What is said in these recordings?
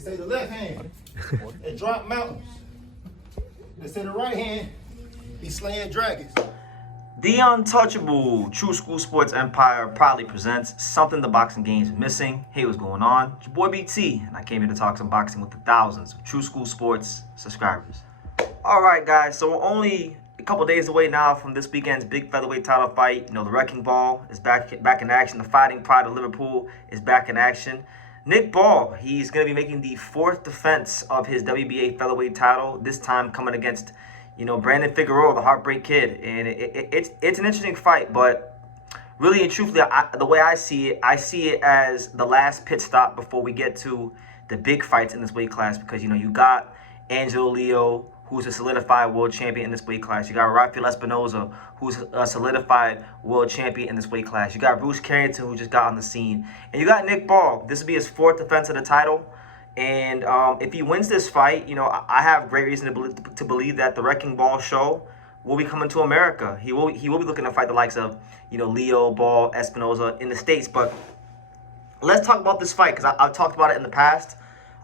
They say the left hand, it drop mountains. They say the right hand, be slaying dragons. The untouchable True School Sports Empire proudly presents something the boxing game is missing. Hey, what's going on? It's your boy BT, and I came here to talk some boxing with the thousands of True School Sports subscribers. All right, guys, so we're only a couple days away now from this weekend's big featherweight title fight. You know, the Wrecking Ball is back in action. The Fighting Pride of Liverpool is back in action. Nick Ball, he's going to be making the fourth defense of his WBA featherweight title, this time coming against, you know, Brandon Figueroa, the Heartbreak Kid. And it's an interesting fight, but really and truthfully, the way I see it as the last pit stop before we get to the big fights in this weight class, because, you know, you got Angelo Leo, who's a solidified world champion in this weight class. You got Rafael Espinoza, who's a solidified world champion in this weight class. You got Bruce Carrington, who just got on the scene. And you got Nick Ball. This will be his fourth defense of the title. And if he wins this fight, you know, I have great reason to believe that the Wrecking Ball show will be coming to America. He will be looking to fight the likes of, you know, Leo, Ball, Espinoza in the States. But let's talk about this fight, because I've talked about it in the past.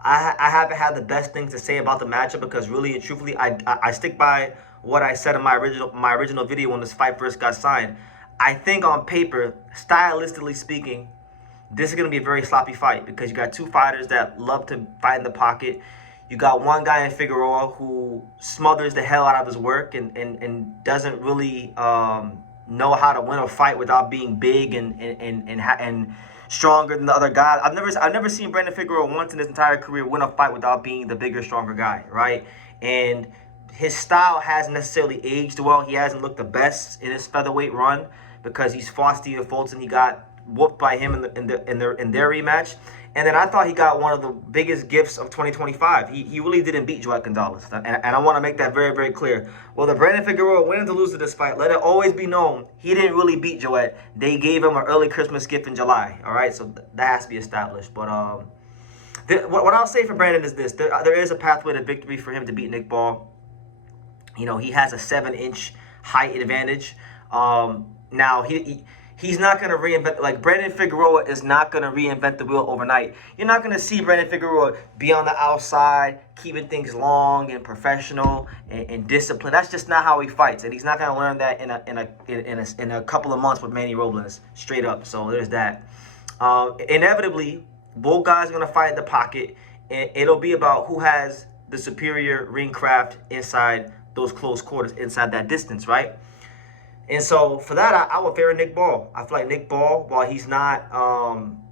I haven't had the best things to say about the matchup, because really and truthfully, I stick by what I said in my original video when this fight first got signed. I think on paper, stylistically speaking, this is going to be a very sloppy fight, because you got two fighters that love to fight in the pocket. You got one guy in Figueroa who smothers the hell out of his work and doesn't really know how to win a fight without being big and stronger than the other guy. I've never seen Brandon Figueroa once in his entire career win a fight without being the bigger, stronger guy, right? And his style hasn't necessarily aged well. He hasn't looked the best in his featherweight run, because he's fought Stephen Fulton. He got whooped by him in their rematch. And then I thought he got one of the biggest gifts of 2025. He really didn't beat Joet Gonzalez. And I want to make that very, very clear. Whether Brandon Figueroa wins or loses this fight, let it always be known, he didn't really beat Joet. They gave him an early Christmas gift in July. All right, so that has to be established. But what I'll say for Brandon is this. There is a pathway to victory for him to beat Nick Ball. You know, he has a 7-inch height advantage. Now, he's not going to reinvent, like Brandon Figueroa is not going to reinvent the wheel overnight. You're not going to see Brandon Figueroa be on the outside, keeping things long and professional and disciplined. That's just not how he fights, and he's not going to learn that in a couple of months with Manny Robles, straight up. So there's that. Inevitably, both guys are going to fight in the pocket, and it'll be about who has the superior ring craft inside those close quarters, inside that distance, right? And so for that, I would favor Nick Ball. I feel like Nick Ball, while he's not,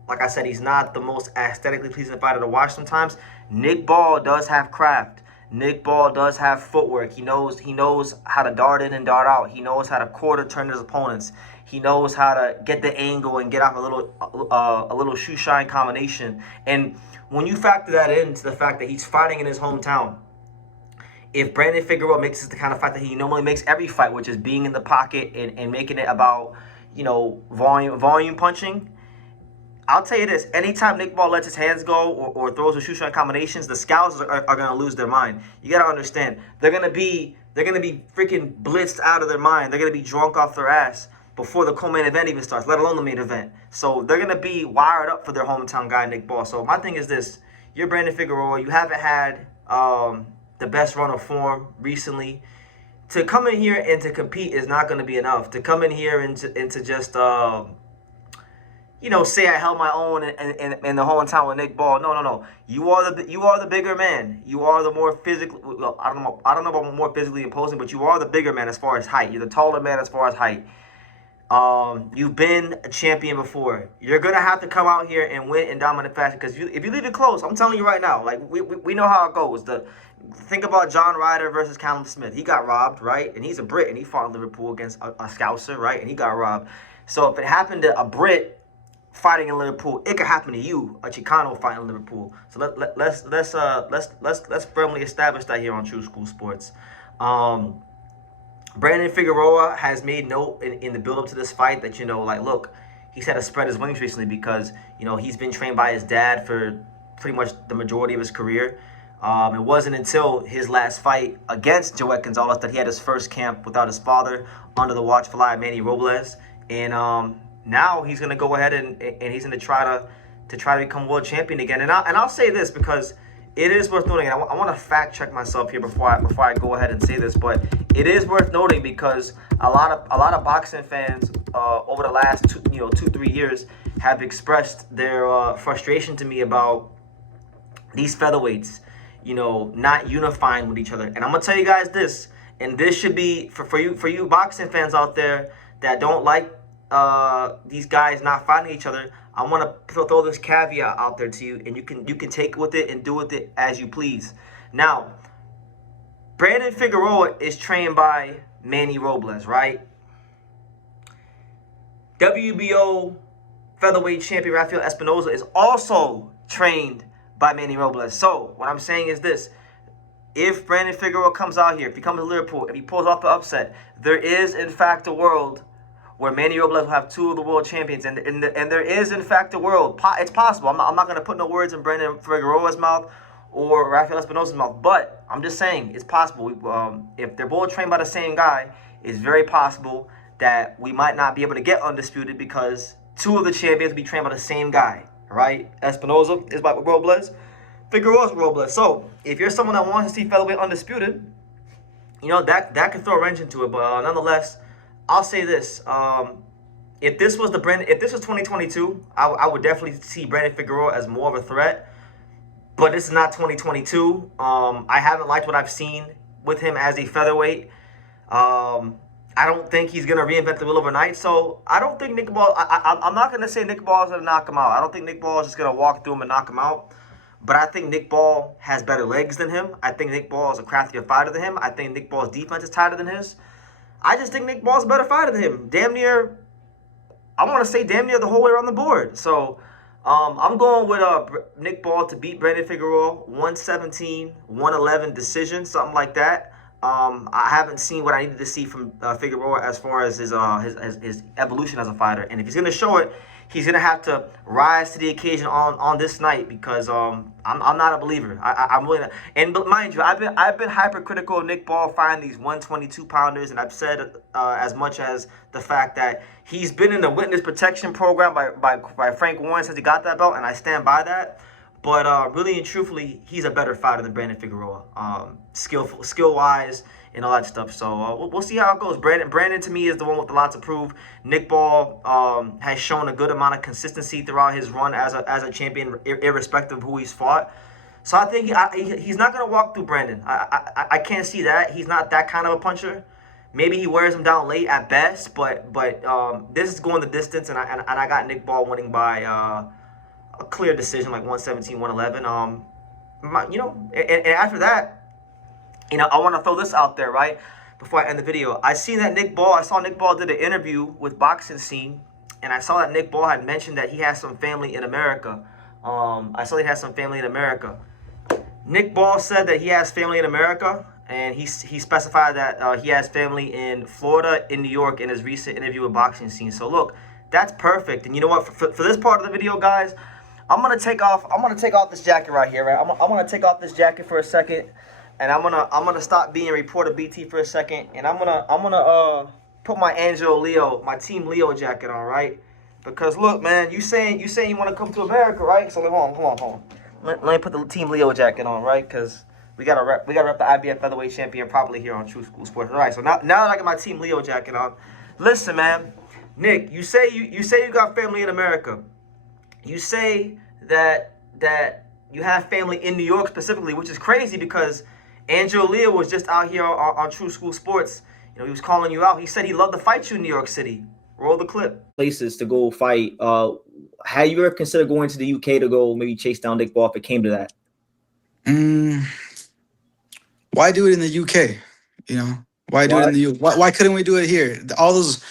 like I said, he's not the most aesthetically pleasing fighter to watch sometimes, Nick Ball does have craft. Nick Ball does have footwork. He knows how to dart in and dart out. He knows how to quarter turn his opponents. He knows how to get the angle and get off a little shoe shine combination. And when you factor that into the fact that he's fighting in his hometown, if Brandon Figueroa makes it the kind of fight that he normally makes every fight, which is being in the pocket and making it about, you know, volume punching, I'll tell you this: anytime Nick Ball lets his hands go or throws a shoe shine combinations, the scouts are going to lose their mind. You got to understand, they're going to be freaking blitzed out of their mind. They're going to be drunk off their ass before the co-main event even starts, let alone the main event. So they're going to be wired up for their hometown guy, Nick Ball. So my thing is this: you're Brandon Figueroa. You haven't had the best run of form recently. To come in here and to compete is not going to be enough. To come in here and to just you know, say I held my own in the whole time with Nick Ball. No. You are the bigger man. You are the more physically. Well, I don't know about more physically imposing, but you are the bigger man as far as height. You're the taller man as far as height. You've been a champion before. You're gonna have to come out here and win in dominant fashion, because if you leave it close, I'm telling you right now, like we know how it goes. Think about John Ryder versus Callum Smith. He got robbed, right? And he's a Brit, and he fought in Liverpool against a Scouser, right? And he got robbed. So if it happened to a Brit fighting in Liverpool, it could happen to you, a Chicano fighting in Liverpool. So let's firmly establish that here on True School Sports. Brandon Figueroa has made note in the build-up to this fight that, you know, like, look, he's had to spread his wings recently, because, you know, he's been trained by his dad for pretty much the majority of his career. It wasn't until his last fight against Joet Gonzalez that he had his first camp without his father, under the watchful eye of Manny Robles. And now he's going to go ahead and he's going to try to become world champion again. And I'll say this, because it is worth noting. And I want to fact check myself here before I go ahead and say this, but it is worth noting because a lot of boxing fans over the last 2-3 years have expressed their frustration to me about these featherweights, not unifying with each other. And I'm gonna tell you guys this, and this should be for you boxing fans out there that don't like these guys not fighting each other. I want to throw this caveat out there to you, and you can take with it and do with it as you please. Now, Brandon Figueroa is trained by Manny Robles, right? WBO featherweight champion Rafael Espinoza is also trained by Manny Robles. So what I'm saying is this: if Brandon Figueroa comes out here, if he comes to Liverpool, if he pulls off the upset, there is in fact a world where Manny Robles will have 2 of the world champions, and there is in fact a world. It's possible. I'm not going to put no words in Brandon Figueroa's mouth or Rafael Espinoza's mouth, but I'm just saying it's possible. If they're both trained by the same guy, it's very possible that we might not be able to get undisputed because 2 of the champions will be trained by the same guy, right? Espinoza is by Robles, Figueroa's Robles. So if you're someone that wants to see featherweight undisputed, that could throw a wrench into it. But nonetheless, I'll say this: if this was 2022, I would definitely see Brandon Figueroa as more of a threat. But this is not 2022. I haven't liked what I've seen with him as a featherweight. I don't think he's gonna reinvent the wheel overnight. So I don't think Nick Ball. I'm not gonna say Nick Ball is gonna knock him out. I don't think Nick Ball is just gonna walk through him and knock him out. But I think Nick Ball has better legs than him. I think Nick Ball is a craftier fighter than him. I think Nick Ball's defense is tighter than his. I just think Nick Ball's a better fighter than him. Damn near, I want to say damn near the whole way around the board. So I'm going with Nick Ball to beat Brandon Figueroa, 117, 111 decision, something like that. I haven't seen what I needed to see from Figueroa as far as his evolution as a fighter. And if he's going to show it, he's going to have to rise to the occasion on this night because I'm not a believer. I'm really not. But mind you, I've been hypercritical of Nick Ball fighting these 122-pounders, and I've said as much as the fact that he's been in the witness protection program by Frank Warren since he got that belt, and I stand by that. But really and truthfully, he's a better fighter than Brandon Figueroa, skill-wise and all that stuff. So we'll see how it goes. Brandon to me is the one with a lot to prove. Nick Ball has shown a good amount of consistency throughout his run as a champion, irrespective of who he's fought. So I think he's not going to walk through Brandon. I can't see that. He's not that kind of a puncher. Maybe he wears him down late at best, but this is going the distance, and I got Nick Ball winning by a clear decision, like 117, 111. And after that, I want to throw this out there, right? Before I end the video, I saw Nick Ball did an interview with Boxing Scene, and I saw that Nick Ball had mentioned that he has some family in America. Nick Ball said that he has family in America, and he specified that he has family in Florida, in New York, in his recent interview with Boxing Scene. So look, that's perfect. And you know what? For this part of the video, guys, I'm gonna take off this jacket right here, right? I'm gonna take off this jacket for a second. And I'm gonna stop being reporter BT for a second, and I'm gonna put my Angelo Leo, my Team Leo jacket on, right? Because look, man, you saying you want to come to America, right? So hold on. Let me put the Team Leo jacket on, right? Because we gotta rep the IBF featherweight champion properly here on True School Sports. All right. So now that I got my Team Leo jacket on, listen, man, Nick, you say you got family in America. You say that you have family in New York specifically, which is crazy because Angelo Leo was just out here on True School Sports. He was calling you out. He said he'd love to fight you in New York City. Roll the clip. Places to go fight. Have you ever considered going to the UK to go maybe chase down Nick Ball if it came to that? Why do it in the UK? Why do it in the UK? Why couldn't we do it here? All those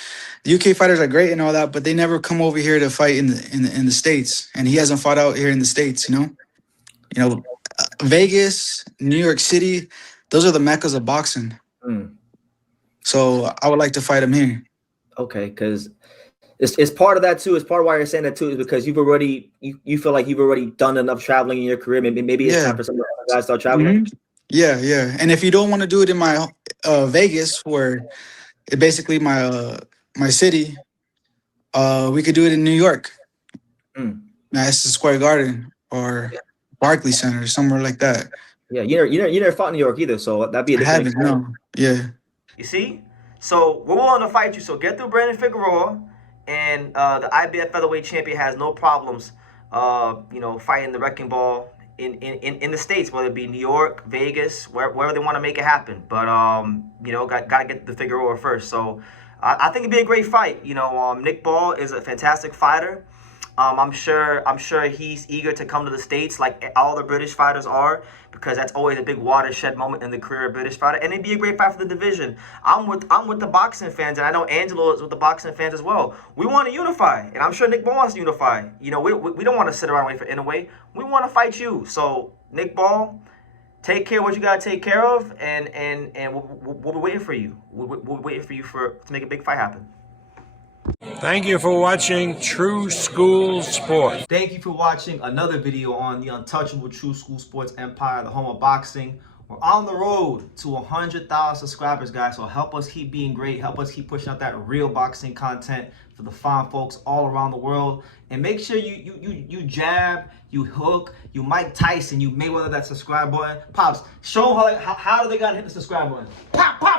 UK fighters are great and all that, but they never come over here to fight in the States. And he hasn't fought out here in the States. Vegas, New York City, those are the meccas of boxing. So I would like to fight him here. Okay, because it's part of that too. It's part of why you're saying that too, is because you feel like you've already done enough traveling in your career. Maybe it's time for some other guys to start traveling. Yeah. And if you don't want to do it in my Vegas, where it basically my city, we could do it in New York, Madison Square Garden or Barclays Center, somewhere like that. Yeah, you never fought in New York either, so that'd be a I different haven't, no. Yeah. You see? So we're willing to fight you. So get through Brandon Figueroa, and the IBF featherweight champion has no problems, fighting the wrecking ball in the States, whether it be New York, Vegas, wherever they want to make it happen. But got to get the Figueroa first. So I think it'd be a great fight. Nick Ball is a fantastic fighter. I'm sure he's eager to come to the States like all the British fighters are, because that's always a big watershed moment in the career of British fighter, and it'd be a great fight for the division. I'm with the boxing fans, and I know Angelo is with the boxing fans as well. We want to unify, and I'm sure Nick Ball wants to unify. We don't want to sit around and wait for Inoue. We want to fight you. So Nick Ball, take care of what you gotta take care of, and we'll be waiting for you. We'll be waiting for you to make a big fight happen. Thank you for watching True School Sports. Thank you for watching another video on the untouchable True School Sports empire, the home of boxing. We're on the road to 100,000 subscribers, guys. So help us keep being great. Help us keep pushing out that real boxing content for the fine folks all around the world. And make sure you jab, you hook, you Mike Tyson, you Mayweather that subscribe button. Pops, show them how do they gotta hit the subscribe button. Pop, pop.